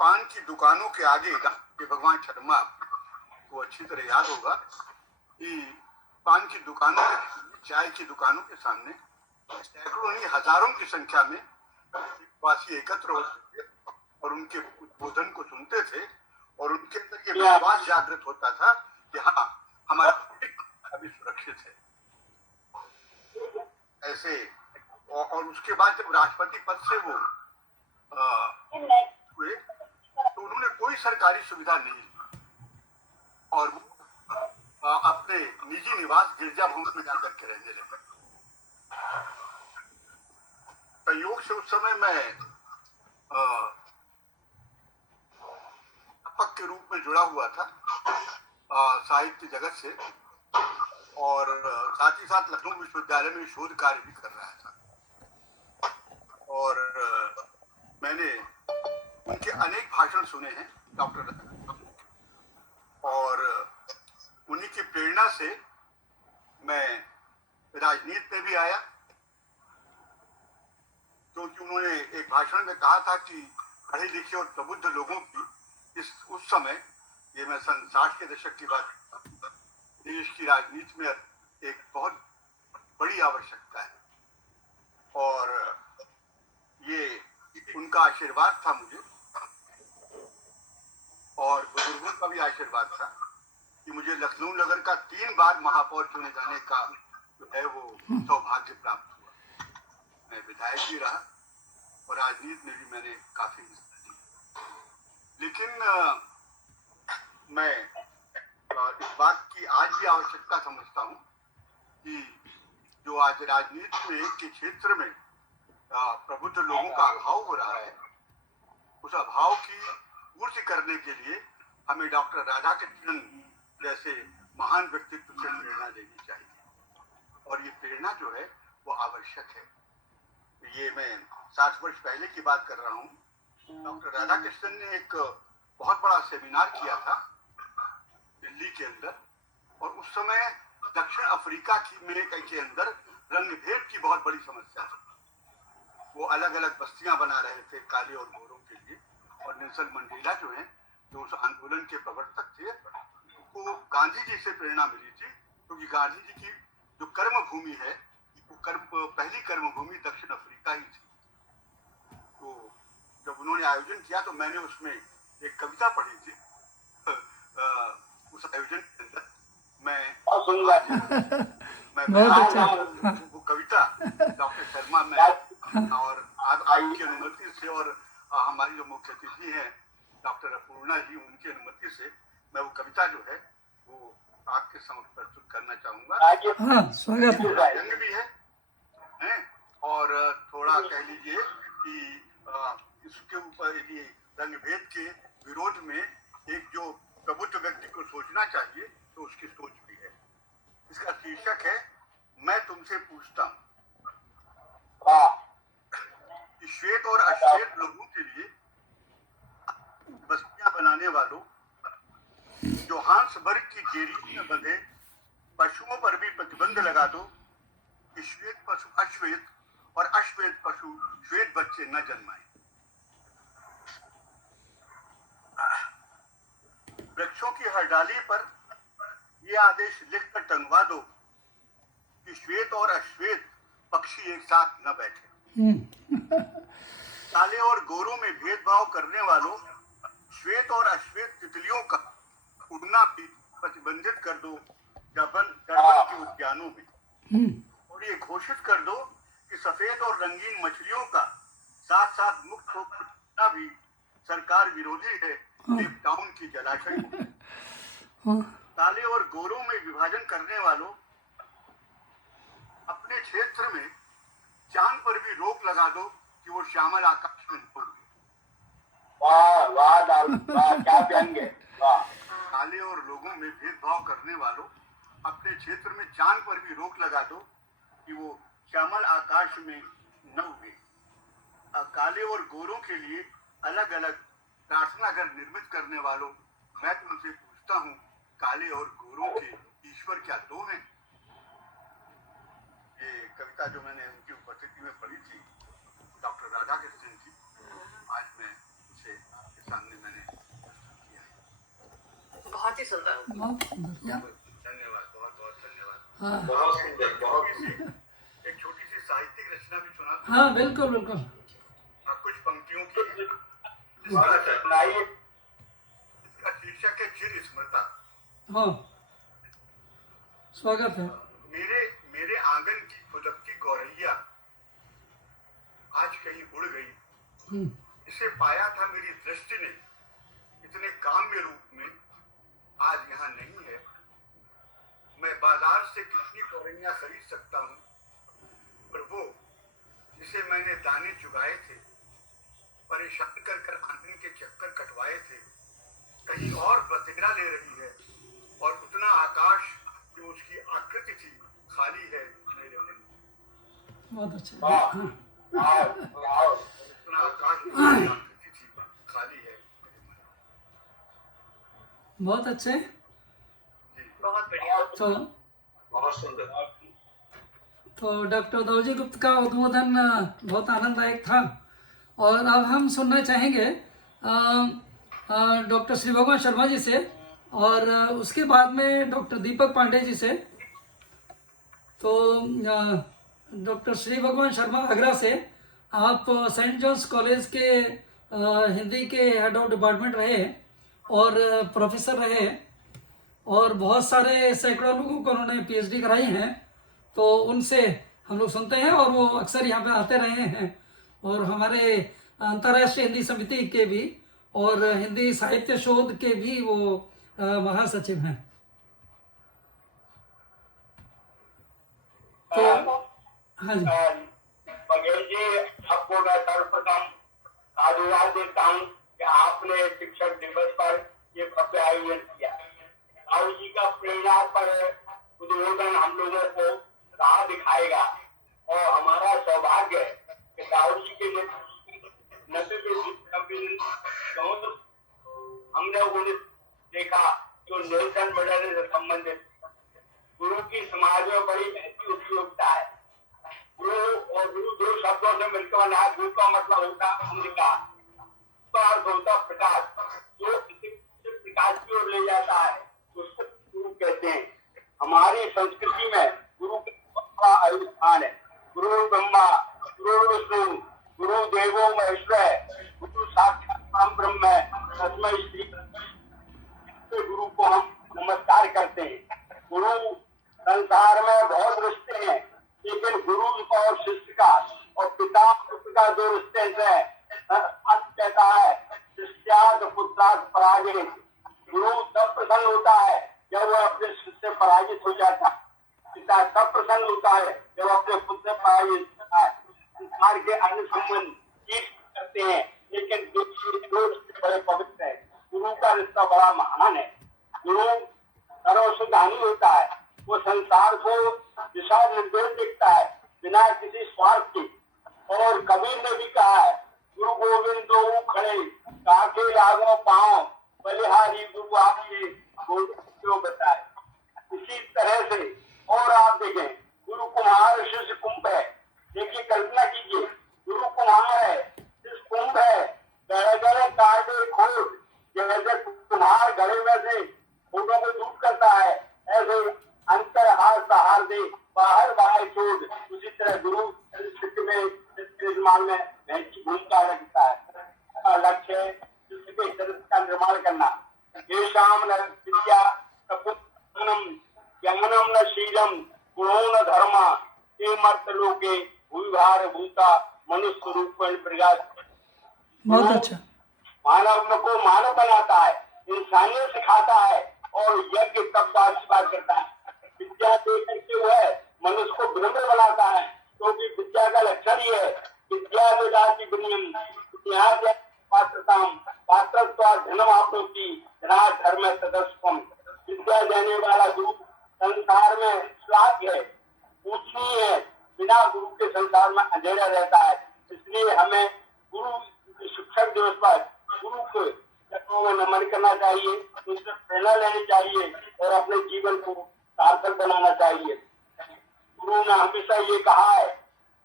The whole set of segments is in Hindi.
पान की दुकानों के आगे कि भगवान शर्मा को अच्छी तरह याद होगा कि पान की दुकानों के, चाय की दुकानों के सामने सैकड़ों नहीं हजारों की संख्या में वासी एकत्र होते थे और उनके उद्बोधन को सुनते थे और उनके अंदर ये विश्वास जागृत होता था कि हाँ, हमारा अभी सुरक्षित है। ऐसे और उसके बाद जब राष्ट्रपति पद से वो हुए तो उन्होंने कोई सरकारी सुविधा नहीं ली और वो अपने निजी निवास गिरजा भवन में जाकर के रहने लगे। संयोग से उस समय मैं अध्यापक के रूप में जुड़ा हुआ था साहित्य जगत से और साथ ही साथ लखनऊ विश्वविद्यालय में शोध कार्य भी कर रहा था और मैंने उनके अनेक भाषण सुने हैं डॉक्टर, और उन्हीं की प्रेरणा से मैं राजनीति में भी आया, क्योंकि उन्होंने एक भाषण में कहा था कि पढ़े लिखे और प्रबुद्ध लोगों की उस समय, ये मैं सन 60 के दशक की बात, देश की राजनीति में एक बहुत बड़ी आवश्यकता है और ये उनका आशीर्वाद था मुझे और बुजुर्गों का भी आशीर्वाद था कि मुझे लखनऊ नगर का 3 बार महापौर चुने जाने का जो है वो सौभाग्य प्राप्त हुआ। मैं विधायक भी रहा और राजनीति में भी मैंने काफी हिस्सा लिया, लेकिन मैं इस बात की आज भी आवश्यकता समझता हूँ कि जो आज राजनीति में के क्षेत्र में प्रबुद्ध लोगों का अभाव हो रहा है, उस अभाव की पूर्ति करने के लिए हमें डॉक्टर राधाकृष्णन जैसे महान व्यक्तित्व से प्रेरणा लेनी चाहिए और ये प्रेरणा जो है वो आवश्यक है। ये मैं 60 वर्ष पहले की बात कर रहा हूँ। डॉक्टर राधाकृष्णन ने एक बहुत बड़ा सेमिनार किया था दिल्ली के अंदर और उस समय दक्षिण अफ्रीका के अंदर रंगभेद की बहुत बड़ी समस्या थी। वो अलग अलग बस्तियां बना रहे थे काले और गोरों के लिए और नेल्सन मंडेला जो है, जो उस आंदोलन के प्रवर्तक थे, उनको गांधी जी से प्रेरणा मिली थी, क्योंकि गांधी जी की जो कर्म भूमि है वो पहली कर्म भूमि दक्षिण अफ्रीका ही थी। तो जब उन्होंने आयोजन किया तो मैंने उसमें एक कविता पढ़ी थी। उस आयोजन के अंदर वो कविता डॉक्टर शर्मा में और आपकी अनुमति से और हमारी जो मुख्य अतिथि हैं डॉक्टर अपूर्णा जी, उनकी अनुमति से मैं वो कविता जो है वो आपके समक्ष प्रस्तुत करना चाहूंगा। स्वागत रंग भी है और थोड़ा कह लीजिए कि इसके ऊपर ये रंग भेद के विरोध में एक जो प्रबुद्ध व्यक्ति को सोचना चाहिए तो उसकी सोच भी है। इसका शीर्षक है मैं तुमसे पूछता हूँ। श्वेत और अश्वेत लोगों के लिए बस्तियां बनाने वालों, जोहान्सबर्ग की जेरी में बंधे पशुओं पर भी प्रतिबंध लगा दो कि श्वेत पशु अश्वेत और अश्वेत पशु श्वेत बच्चे न जन्माएं। वृक्षों की हर डाली पर यह आदेश लिखकर टंगवा दो कि श्वेत और अश्वेत पक्षी एक साथ न बैठे। काले और गोरों में भेदभाव करने वालों, श्वेत और अश्वेत तितलियों का उड़ना भी प्रतिबंधित कर दो डरबन के उद्यानों में और ये घोषित कर दो कि सफेद और रंगीन मछलियों का साथ साथ मुक्त होकर उड़ना भी सरकार विरोधी है केप टाउन की जलाशय में। काले और गोरों में विभाजन करने वालों, अपने क्षेत्र में चांद पर भी रोक लगा दो कि वो श्यामल आकाश में उड़े। क्या व्यंग है। काले और लोगों में भेदभाव करने वालों, अपने क्षेत्र में चांद पर भी रोक लगा दो कि वो श्यामल आकाश में न उड़े। काले और गोरों के लिए अलग अलग प्रार्थना घर निर्मित करने वालों, मैं तुमसे पूछता हूँ, काले और गोरों के ईश्वर क्या दो हैं? ये कविता जो मैंने उनकी उपस्थिति में पढ़ी थी, डॉक्टर राधाकृष्णन जी, आज मैं उसे आपके सामने बहुत सुंदर या धन्यवाद, बहुत बहुत धन्यवाद। हाँ बहुत सुंदर, बहुत एक छोटी सी साहित्यिक रचना भी सुना दूं? हाँ बिल्कुल बिल्कुल कुछ पंक्तियों की सुनाइए। इसका शीर्षक है चिर स्मृता। हाँ स्वागत है। मेरे मेरे आंगन की खुदकती गौरैया आज कहीं उड़ गई। इसे पाया था मेरी दृष्टि ने इतने काम्य रूप में, आज यहाँ नहीं है। मैं बाजार से कितनी गौरैया खरीद सकता हूँ, पर वो जिसे मैंने दाने चुगाए थे, परेशान कर कर आंगन के चक्कर कटवाए थे, कहीं और बसेरा ले रही है। और उतना आकाश जो उसकी आकृति थी खाली है मेरे मन में। बहुत अच्छा वाह, हाँ वाह, उतना आकाश जो उसकी आकृति थी खाली है मेरे मन में। बहुत अच्छे। बहुत बढ़िया। तो बहुत सुंदर। तो डॉक्टर दाऊजी गुप्त का उद्बोधन बहुत आनंददायक था। और अब हम सुनना चाहेंगे डॉक्टर श्री भगवान शर्मा जी से, और उसके बाद में डॉक्टर दीपक पांडे जी से। तो डॉक्टर श्री भगवान शर्मा आगरा से, आप सेंट जॉन्स कॉलेज के हिंदी के हेड ऑफ डिपार्टमेंट रहे और प्रोफेसर रहे, और बहुत सारे सैकड़ों लोगों को उन्होंने पीएचडी कराई हैं। तो उनसे हम लोग सुनते हैं, और वो अक्सर यहाँ पे आते रहे हैं, और हमारे अंतर्राष्ट्रीय हिंदी समिति के भी और हिंदी साहित्य शोध के भी वो महासचिव हैं। तो हाँ जी बघेल जी, आपको मैं सर्वप्रथम साधुवाद देता हूँ कि आपने शिक्षक दिवस पर ये भव्य आयोजन किया। राहुल जी का प्रेरणा पर उद्बोधन हम लोगों को राह दिखाएगा, और हमारा सौभाग्य है कि राहुल जी के 90 हमने उन्हें देखा जो नेल्सन मंडेला से संबंधित। गुरु की समाज में बड़ी ऐसी उपयोगिता है। गुरु और गुरु दो शब्दों से मिलकर बना। गुरु का मतलब होता अंधकार, उसका अर्थ होता प्रकाश, जो प्रकाश की ओर ले जाता है उसको गुरु कहते हैं। हमारी संस्कृति में गुरु का स्थान है। गुरु ब्रह्मा, गुरु विष्णु, गुरु देवो महेश्वर, गुरु साक्षात परम ब्रह्म है, तस्मै श्री। गुरु को हम नमस्कार करते हैं। गुरु संसार में बहुत रिश्ते हैं, लेकिन गुरु और शिष्य का और पिता पुत्र का जो रिश्ते से कहता है शिष्याद पुत्राद पराजित। गुरु तब प्रसन्न होता है जब वह अपने शिष्य से पराजित हो जाता है। पिता तब प्रसन्न होता है जब अपने पुत्र से पराजित होता है। संसार के अन्य संबंध करते हैं, लेकिन दो रिश्ते बड़े पवित्र है। गुरु का रिश्ता बड़ा महान है। गुरु सर्वसुधानी होता है। वो संसार को दिशा निर्देश देखता है बिना किसी स्वार्थ के। और कबीर ने भी कहा है, गुरु गोविंद दो खड़े काके लागो पाओ, बलिहारी गुरु आपके गोविंद बताए। इसी तरह से और आप देखें, गुरु कुम्हार शिष्य कुंभ है। देखिए, कल्पना कीजिए, गुरु कुम्हार है, शिष्य कुंभ है। गड़े गड़े काटे खोट, जैसे कुम्हार गड़े में से खोटों को दूर करता है, ऐसे अंतर हार सहार दे बाहर बाहर छोड़। उसी तरह गुरु शिष्य में निर्माण में महत्वपूर्ण भूमिका रखता है। लक्ष्य है शिष्य के चरित्र का निर्माण करना। ये शाम न विद्या ज्ञानम न शीलम गुणो न धर्मा ते मर्त लोके भूभार भूता मनुष्य रूपेण प्रयास। बहुत अच्छा। मानव को मानव बनाता है, इंसानियत सिखाता है, और यज्ञ तब बात करता है। विद्या दे करके वह मनुष्य को ब्रह्म बनाता है, क्योंकि विद्या का लक्षण ही है विद्या विदाति ब्रह्म पात्रताम पात्रत्वा धनम आपनोति धर्म तदस्वम। विद्या देने वाला गुरु संसार में श्लाघ्य है, पूजनीय है। बिना गुरु के संसार में अंधेरा रहता है। इसलिए हमें गुरु शिक्षक दिवस पर गुरु को नमन करना चाहिए, उनसे प्रेरणा लेनी चाहिए और अपने जीवन को सार्थक बनाना चाहिए। गुरु ने हमेशा ये कहा है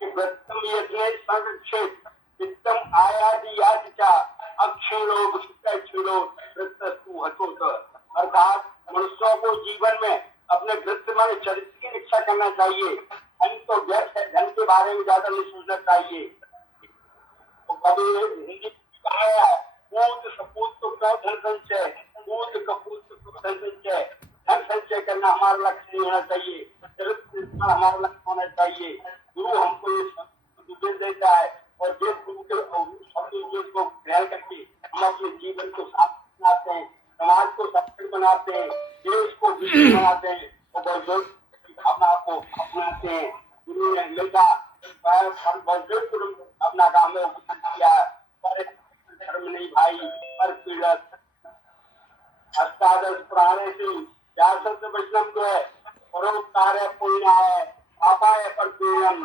कि वृत्तम यज्ञ संरक्षित वित्तम आयाति याचिका अक्षीणो क्षीणो वृत्तस्तु हचोत। अर्थात से ज्यादा नहीं सोचना चाहिए। तो कभी हिंदी कहा है, कूद सपूत तो क्या धन संचय, कूद कपूत तो धन संचय। धन संचय करना हमारा लक्ष्य नहीं होना चाहिए, चरित्र निर्माण हमारा लक्ष्य होना चाहिए। गुरु हमको ये उपदेश देता है और जिस गुरु के उपदेश को ग्रहण करके हम अपने जीवन को साफ बनाते हैं, समाज को सक्षम बनाते हैं, देश को विकसित बनाते हैं और भावना को अपनाते हैं। गुरु ने हमेशा अपना काम में किया, पर धर्म नहीं भाई, पर पीड़क अष्टादश पुराने से व्यासत वैष्णव जो है, परोपकार है, पुण्य है, पापा है पर पूर्णम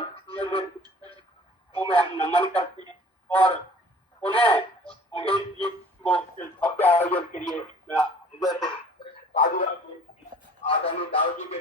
में हम नमन करते हैं और उन्हें महेश जी को भव्य आयोजन के लिए साधु आदरणीय दाऊ जी के